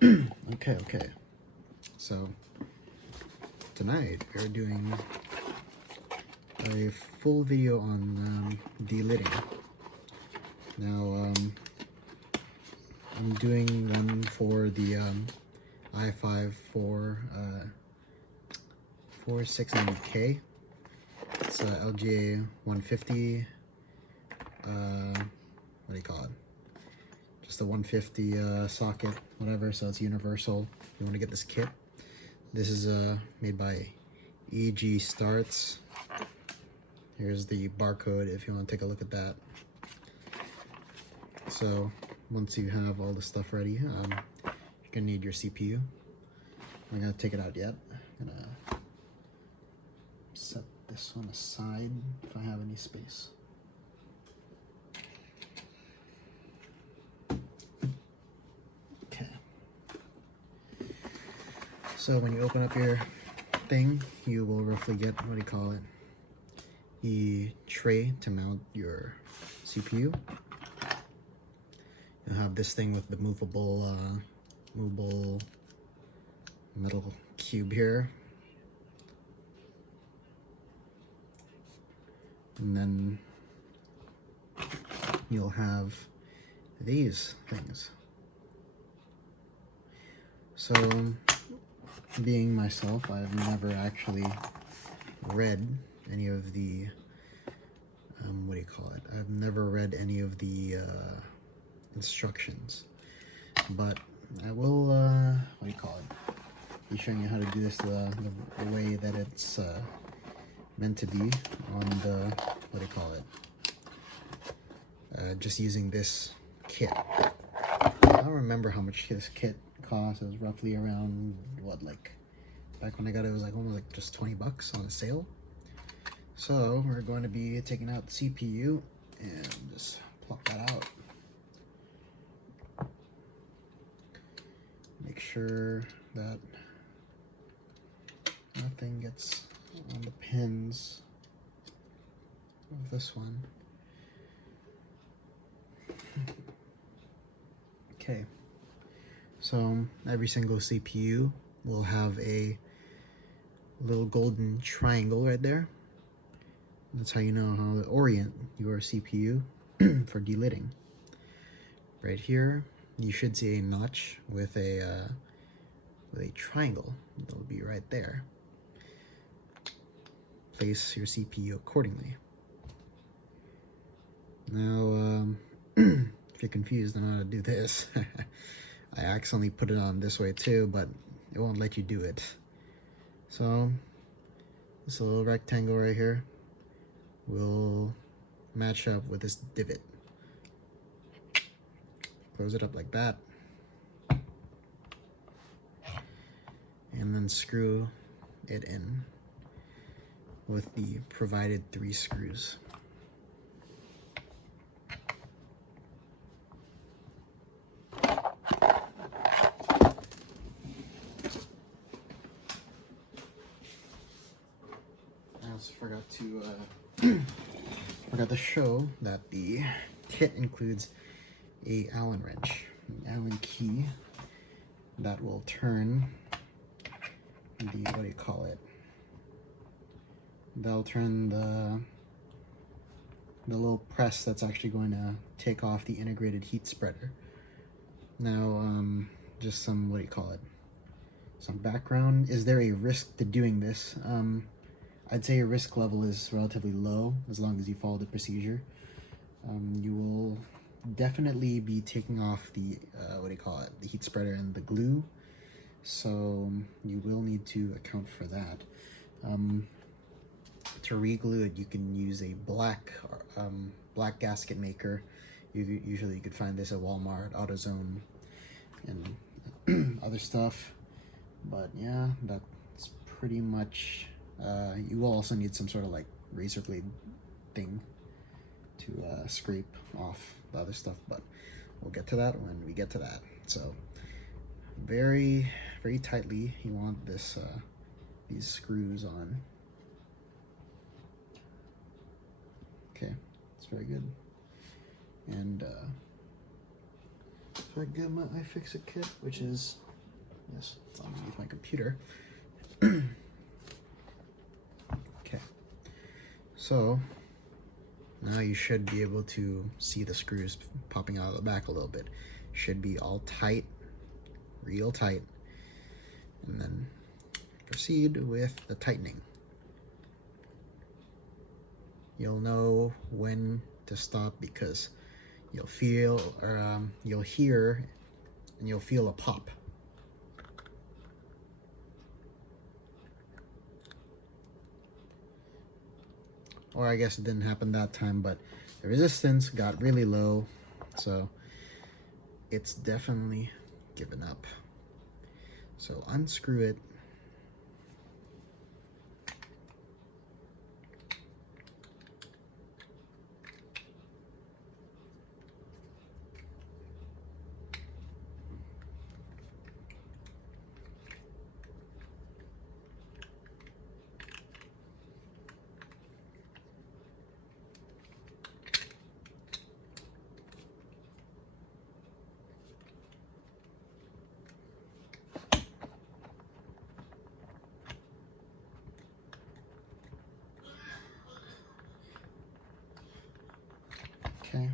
Okay. So tonight we're doing a full video on deliding. Now I'm doing one for the i5 4690K. It's LGA 150. What do you call it? Just a 150 socket, whatever. So it's universal. You want to get this kit. This is made by EG Starts. Here's the barcode if you want to take a look at that. So once you have all the stuff ready, you're gonna need your CPU. I'm gonna take it out yet. I'm gonna set this one aside if I have any space. Okay. So when you open up your thing, you will roughly get, what do you call it, the tray to mount your CPU. You'll have this thing with the movable metal cube here. And then you'll have these things. So, being myself, I've never actually read any of the, what do you call it? I've never read any of the instructions, but I will, what do you call it? Be showing you how to do this the way that it's meant to be on the, what do you call it? Just using this kit. I don't remember how much this kit cost. It was roughly around, what, like, back when I got it, it was like almost like just 20 bucks on a sale. So we're going to be taking out the CPU and just plop that out. Make sure that nothing gets on the pins of this one. Okay, so every single CPU will have a little golden triangle right there. That's how you know how to orient your CPU for deliding. Right here, you should see a notch with a triangle. It'll be right there. Place your CPU accordingly. Now, if you're confused on how to do this, I accidentally put it on this way too, but it won't let you do it. So, this little rectangle right here will match up with this divot. Close it up like that. And then screw it in with the provided 3 screws. I also forgot to show that the kit includes a Allen wrench, an Allen key that will turn the, what do you call it? That'll turn the little press that's actually going to take off the integrated heat spreader. Now, just some, what do you call it? Some background. Is there a risk to doing this? I'd say your risk level is relatively low as long as you follow the procedure. You will definitely be taking off the, what do you call it? The heat spreader and the glue. So you will need to account for that. To re-glue it, you can use a black gasket maker. Usually you could find this at Walmart, AutoZone, and other stuff. But yeah, that's pretty much. You will also need some sort of like razor blade thing to scrape off the other stuff, but we'll get to that when we get to that. So very tightly you want this these screws on. Okay, it's very good. And so I get my iFixit kit, which is Yes, it's underneath my computer. Okay, so now you should be able to see the screws popping out of the back a little bit. Should be all tight, real tight. And then proceed with the tightening. You'll know when to stop because you'll feel, or you'll hear, and you'll feel a pop. Or I guess it didn't happen that time, but the resistance got really low, so it's definitely given up. So unscrew it. Okay,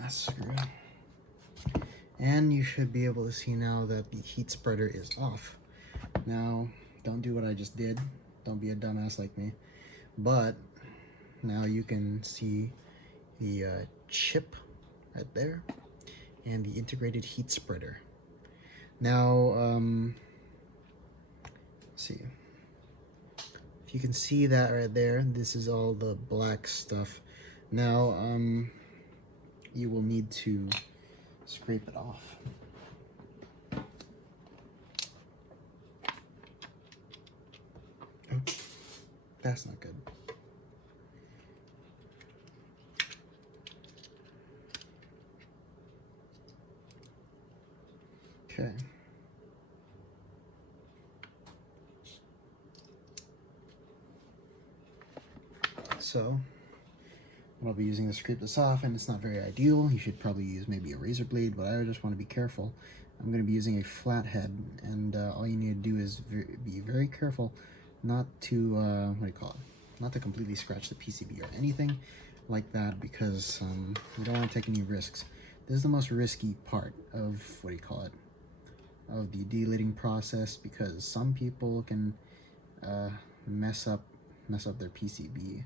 last screw. And you should be able to see now that the heat spreader is off. Now, don't do what I just did. Don't be a dumbass like me. But now you can see the chip right there and the integrated heat spreader. Now, let's see. If you can see that right there, this is all the black stuff. Now, you will need to scrape it off. Oh, that's not good. Okay. So, I'll be using to scrape this off, and it's not very ideal. You should probably use maybe a razor blade, but I just want to be careful. I'm going to be using a flathead, and all you need to do is be very careful not to, what do you call it? Not to completely scratch the PCB or anything like that, because you don't want to take any risks. This is the most risky part of, what do you call it, of the deliding process, because some people can mess up their PCB.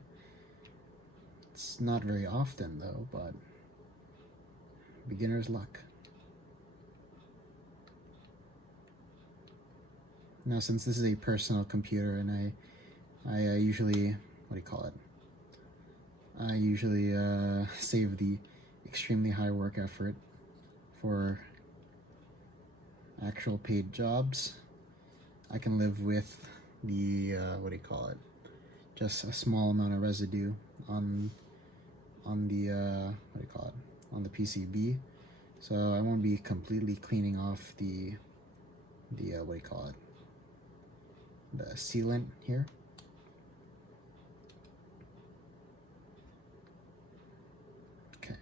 It's not very often though, but beginner's luck. Now, since this is a personal computer, and I usually, what do you call it? I usually save the extremely high work effort for actual paid jobs. I can live with the what do you call it? Just a small amount of residue on the what do you call it? On the PCB. So I won't be completely cleaning off the what do you call it? The sealant here. Okay.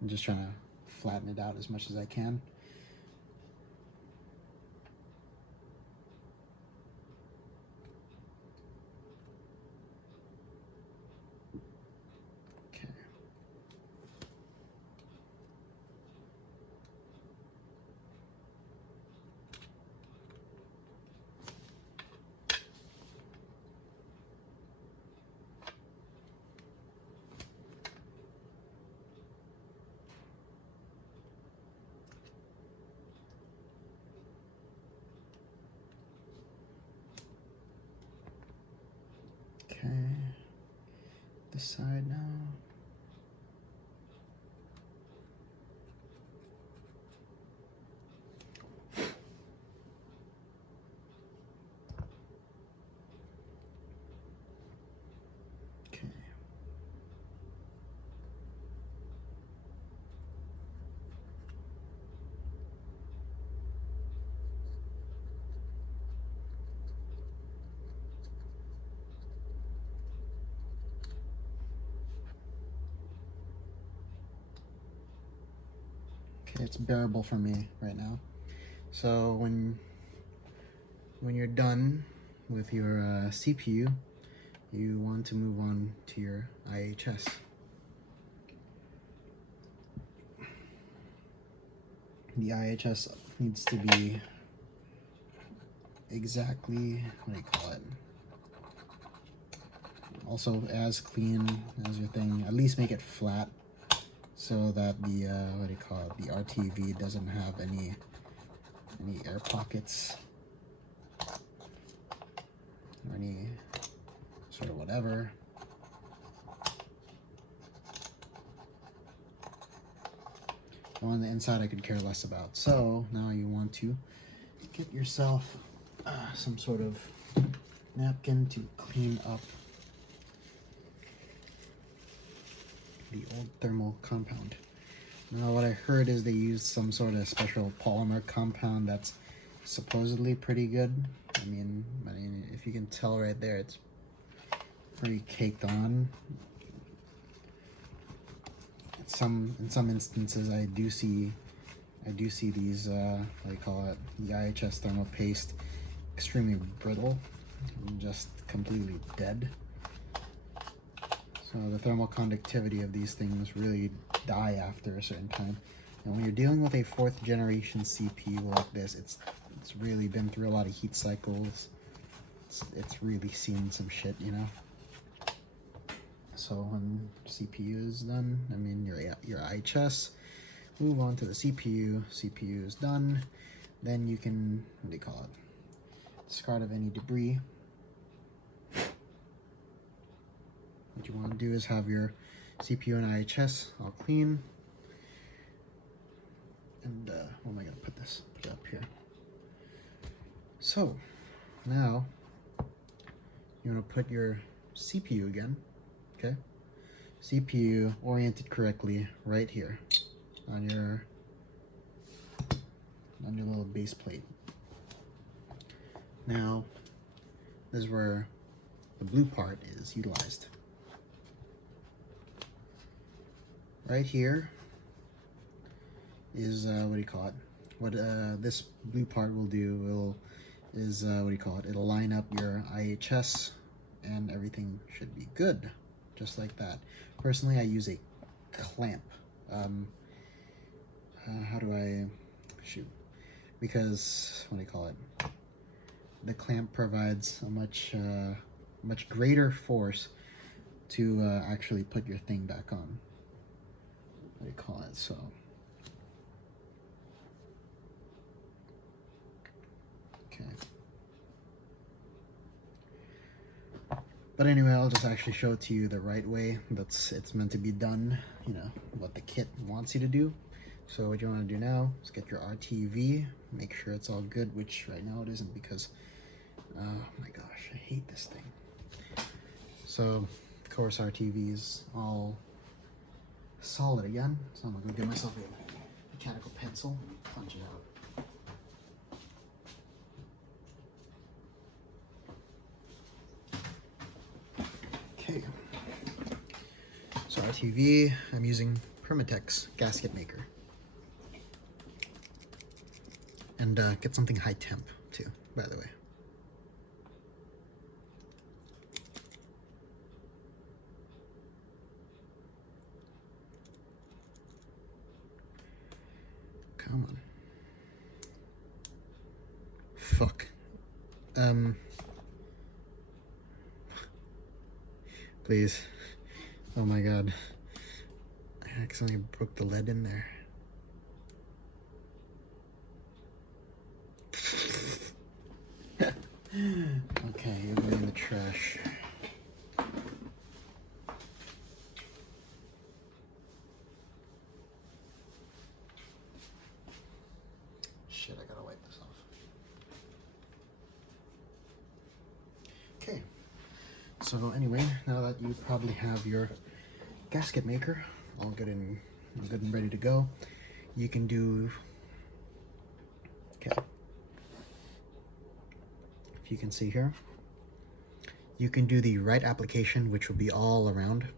I'm just trying to flatten it out as much as I can. Okay, this side now. Okay. it's bearable for me right now. So when you're done with your CPU, you want to move on to your IHS. The IHS needs to be exactly, what do you call it? Also as clean as your thing. At least make it flat so that the what do you call it? The RTV doesn't have any air pockets or any sort of whatever. On the inside I could care less about. So now you want to get yourself some sort of napkin to clean up the old thermal compound. Now what I heard is they used some sort of special polymer compound that's supposedly pretty good. I mean if you can tell right there, it's pretty caked on. In some instances I do see these what do you call it, the IHS thermal paste extremely brittle and just completely dead. So the thermal conductivity of these things really die after a certain time. And when you're dealing with a 4th generation CPU like this, it's really been through a lot of heat cycles. It's really seen some shit, you know. So when CPU is done, I mean your IHS, move on to the CPU. CPU is done. Then you can, what do you call it, discard of any debris. What you want to do is have your CPU and IHS all clean. And where am I going to put this? Put it up here. So now you want to put your CPU again. Okay, CPU oriented correctly right here on your little base plate. Now this is where the blue part is utilized. Right here is what do you call it? What this blue part will do is what do you call it? It'll line up your IHS and everything should be good. Just like that. Personally, I use a clamp. How do I shoot? Because what do you call it? The clamp provides a much greater force to actually put your thing back on. What do you call it? So okay. But anyway, I'll just actually show it to you the right way it's meant to be done, you know, what the kit wants you to do. So what you want to do now is get your RTV, make sure it's all good, which right now it isn't because, oh my gosh, I hate this thing. So, of course, RTV is all solid again, so I'm going to go get myself a mechanical pencil, punch it out. Okay, so RTV, I'm using Permatex gasket maker. And get something high temp too, by the way. Come on. Fuck. Please. Oh my god. I accidentally broke the lead in there. Okay, you're going in the trash. Shit, I gotta wipe this off. Okay. So anyway, now that you probably have your gasket maker all good and ready to go, you can do, okay, if you can see here, you can do the right application, which will be all around,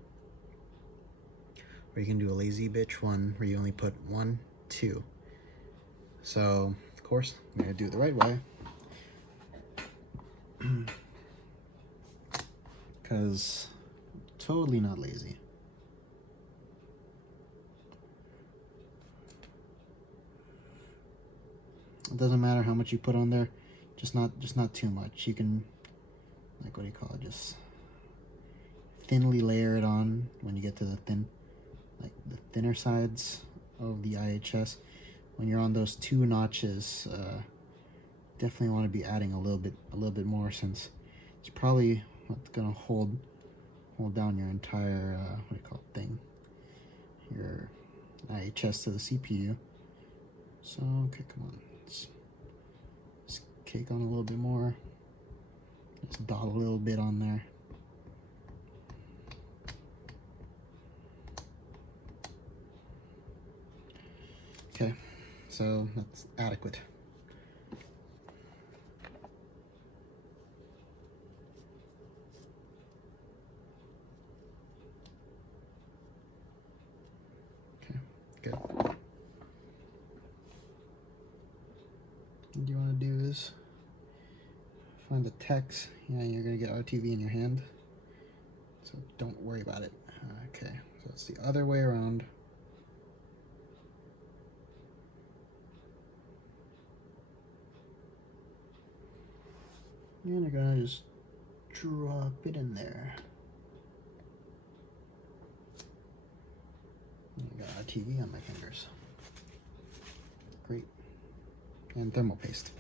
or you can do a lazy bitch one where you only put 1, 2, So, of course, I'm going to do it the right way. Because totally not lazy. It doesn't matter how much you put on there, just not too much. You can, like, what do you call it, just thinly layer it on when you get to the thinner sides of the IHS. When you're on those 2 notches, definitely want to be adding a little bit more, since it's probably what's gonna hold down your entire what do you call it, thing, your IHS to the CPU. So okay, come on, let's cake on a little bit more. Just dot a little bit on there. Okay, so that's adequate. Okay, good. What you want to do is find the text. Yeah, you're gonna get RTV in your hand, so don't worry about it. Okay, so it's the other way around. And I'm gonna just drop it in there. I got RTV on my fingers. Great. And thermal paste.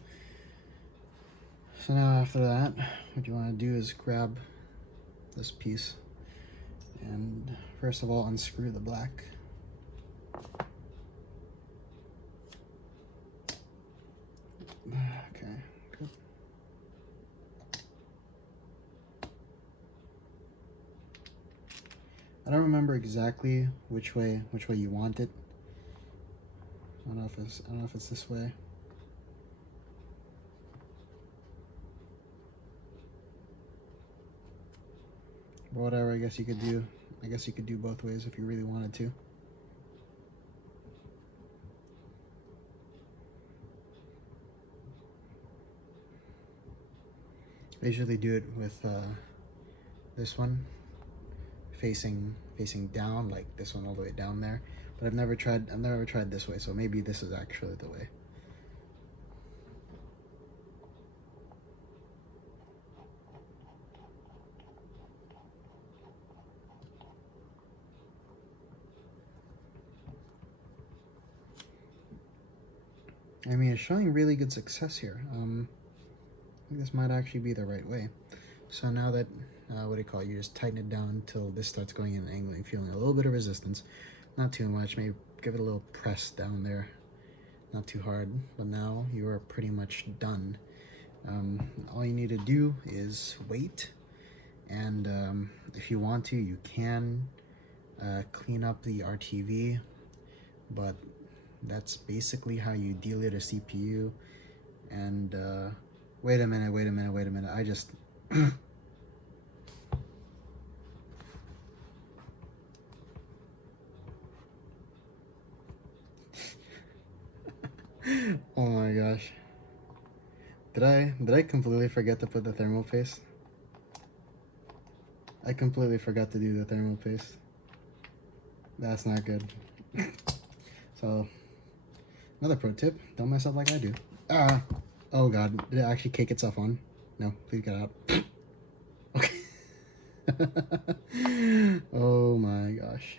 So now after that, what you want to do is grab this piece and first of all unscrew the black. Okay, good. I don't remember exactly which way you want it. I don't know if it's this way. But whatever, I guess you could do both ways if you really wanted to. I usually do it with this one facing down, like this one all the way down there. But I've never tried this way, so maybe this is actually the way. I mean, it's showing really good success here. I think this might actually be the right way. So now that, what do you call it, you just tighten it down until this starts going in an angle. You're feeling a little bit of resistance. Not too much, maybe give it a little press down there. Not too hard, but now you are pretty much done. All you need to do is wait, and if you want to, you can clean up the RTV, but that's basically how you delete a CPU. And wait a minute, I just oh my gosh, did I completely forget to put the thermal paste? I completely forgot to do the thermal paste. That's not good. So another pro tip, don't mess up like I do. Oh god, did it actually cake itself on? No, please get out. Okay. Oh my gosh.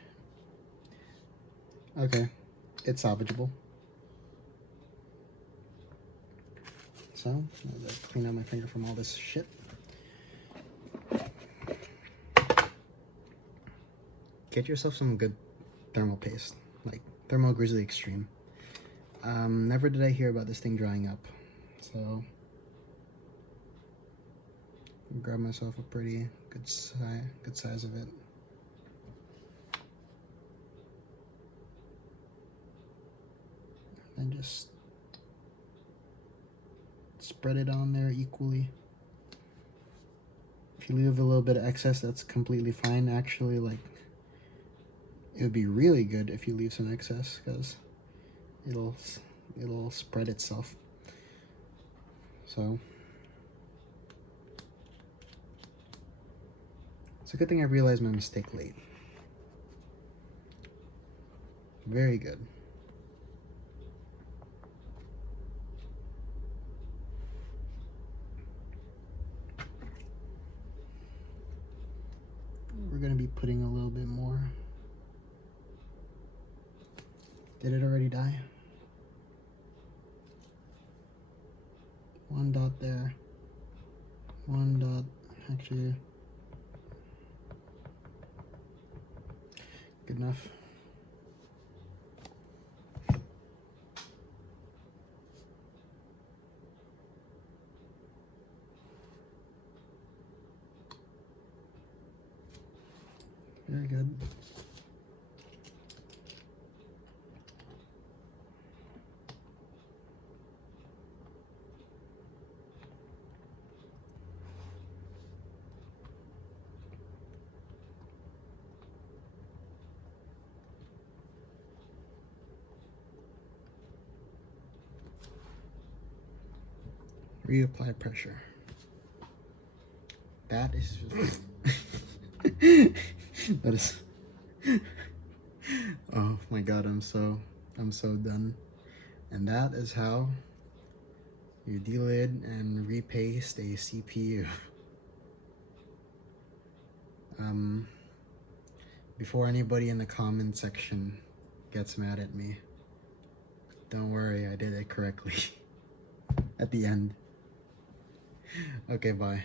Okay, it's salvageable. So, as I clean out my finger from all this shit. Get yourself some good thermal paste, like Thermal Grizzly Extreme. Never did I hear about this thing drying up, so grab myself a pretty good size of it. And just spread it on there equally. If you leave a little bit of excess, that's completely fine. Actually, like, it would be really good if you leave some excess, because it'll it'll spread itself. So it's a good thing I realized my mistake late. Very good. We're gonna be putting a little bit more. Did it already die? One dot there. One dot, actually. Good enough. Very good. Reapply pressure. That is that is oh my god, I'm so done. And that is how you delid and repaste a CPU. Before anybody in the comment section gets mad at me, don't worry, I did it correctly at the end. Okay, bye.